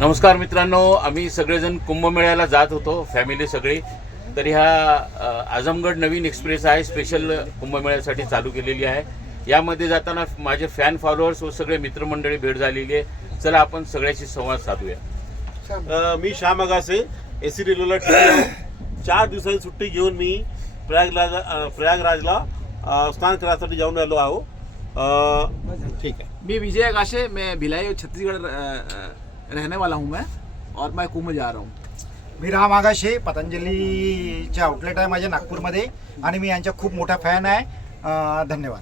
नमस्कार मित्रांनो आम्ही सगळेजण कुंभमेळ्याला जात होतो फॅमिली सगळी. तर ह्या आझमगड नवीन एक्सप्रेस आहे स्पेशल कुंभमेळ्यासाठी चालू केलेली आहे. यामध्ये जाताना माझे फॅन फॉलोअर्स व सगळे मित्रमंडळी भेट झालेली आहे. चला आपण सगळ्याशी संवाद साधूया. मी श्याम अगासे ए सी रेल्वेला चार दिवसाची सुट्टी घेऊन मी प्रयागराज प्रयागराजला स्नान करण्यासाठी जाऊन आलो आहो. ठीक आहे. मैं विजय आकाशे मैं भिलाई अ, रहने वाला हूँ मैं और मैं कुंभ जा रहा हूँ। मी राम आगाशे पतंजलीचे आउटलेट आहे माझ्या नागपूरमध्ये आणि मी यांचा खूप मोठा फॅन आहे. अं, धन्यवाद.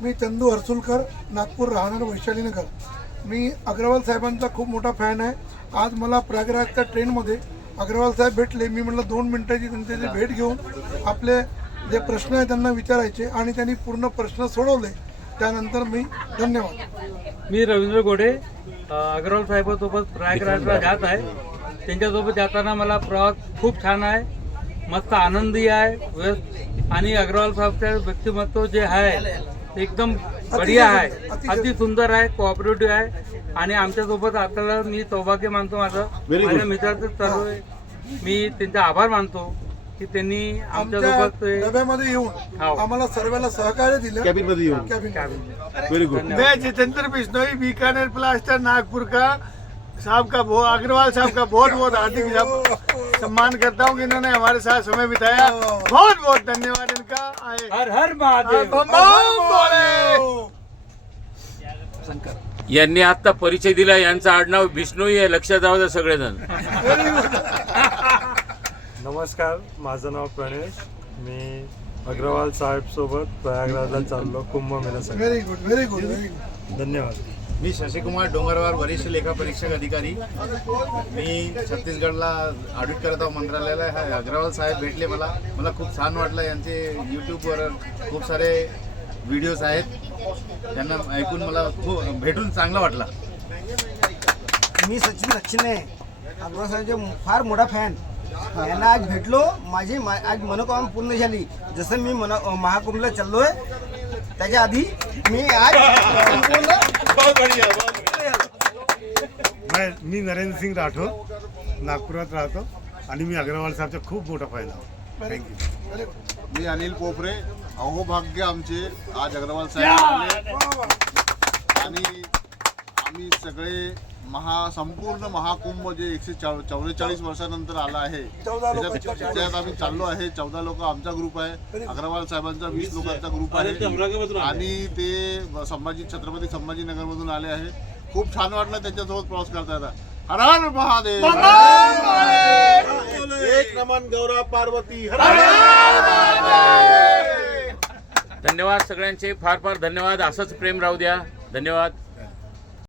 मी चंदू हर्सुलकर नागपूर राहणार वैशालीनगर. मी अग्रवाल साहेबांचा खूप मोठा फॅन आहे. आज मला प्रयागराजच्या ट्रेनमध्ये अग्रवाल साहेब भेटले. मी म्हटलं दोन मिनिटाची त्यांची भेट घेऊन आपले जे प्रश्न आहे त्यांना विचारायचे. आणि त्यांनी पूर्ण प्रश्न सोडवले. त्यानंतर मी धन्यवाद. मी रवींद्र गोडे अग्रवाल साहेबांसोबत प्रयागराजला जात आहे. त्यांच्यासोबत जाताना मला प्रवास खूप छान आहे मस्त आनंदी आहे व्यस- आणि अग्रवाल साहेबचं व्यक्तिमत्व जे आहे ते एकदम बढिया आहे. अति सुंदर आहे कोऑपरेटिव्ह आहे आणि आमच्यासोबत आपल्याला मी सौभाग्य मानतो माझं. माझ्या मित्राचं सर्व मी त्यांचा आभार मानतो. की त्यांनी आमच्यासोबत आमच्या ते- डब्यामध्ये येऊन हो. आम्हाला सर्वांना सहकार्य दिलं. कॅबिनमध्ये येऊन. कॅबिन व्हेरी गुड मैं जितेंद्र बिश्नोई बीकानेर प्लास्टर नागपुर का? साहब का बहुत अग्रवाल साहब का बहुत बहुत हार्दिक सम्मान करता हूँ कि इन्होंने हमारे साथ समय बिताया। बहुत बहुत धन्यवाद इनका। आए। हर हर महादेव। बम बम बोले। यांनी आता परिचय दिला यांचं आडनाव बिष्णोई आहे लक्षात राहू द्या सगळेजण. नमस्कार माझं नाव प्रणेश मी अग्रवाल साहेब सोबत प्रयागराजला चाललो कुंभमेळ्यासाठी very good very good very good धन्यवाद. मी शशिकुमार डोंगरवार वरिष्ठ लेखा परीक्षक अधिकारी. मी छत्तीसगडला ऑडिट करत आहो मंत्रालयाला. हा अग्रवाल साहेब भेटले मला. मला खूप छान वाटलं. यांचे यूट्यूबवर खूप सारे व्हिडिओज आहेत. त्यांना ऐकून मला खूप भेटून चांगलं वाटलं. मी सचिन दक्षिणे अग्रवाल साहेबचे फार मोठा फॅन यांना आज भेटलो. माझी मा- आज मनोकामना पूर्ण झाली. जसं मी मन महाकुंभला चाललोय त्याच्या आधी मी आज संपूर्ण मैं मी नरेंद्र सिंग राठोड नागपुरात राहतो आणि मी अग्रवाल साहेबचा खूप मोठा फायदा थँक्यू मी अनिल पोपरे अहोभाग्य आमचे आज अग्रवाल साहेब आणि आम्ही सगळे महा संपूर्ण महाकुंभ जे एकशे चौ- चौवेचाळीस वर्षानंतर आला आहे त्याच्यात त्याच्यात आम्ही चाललो आहे. चौदा लोक आमचा ग्रुप आहे. अग्रवाल साहेबांचा वीस लोकांचा ग्रुप आहे. आणि ते संभाजी छत्रपती संभाजीनगरमधून आले आहे. खूप छान वाटलं त्यांच्यासोबत प्रवास करता येता हर हर महादेव. एक नमन गौरव पार्वती. हर धन्यवाद सगळ्यांचे. फार फार धन्यवाद. असंच प्रेम राहू द्या. धन्यवाद.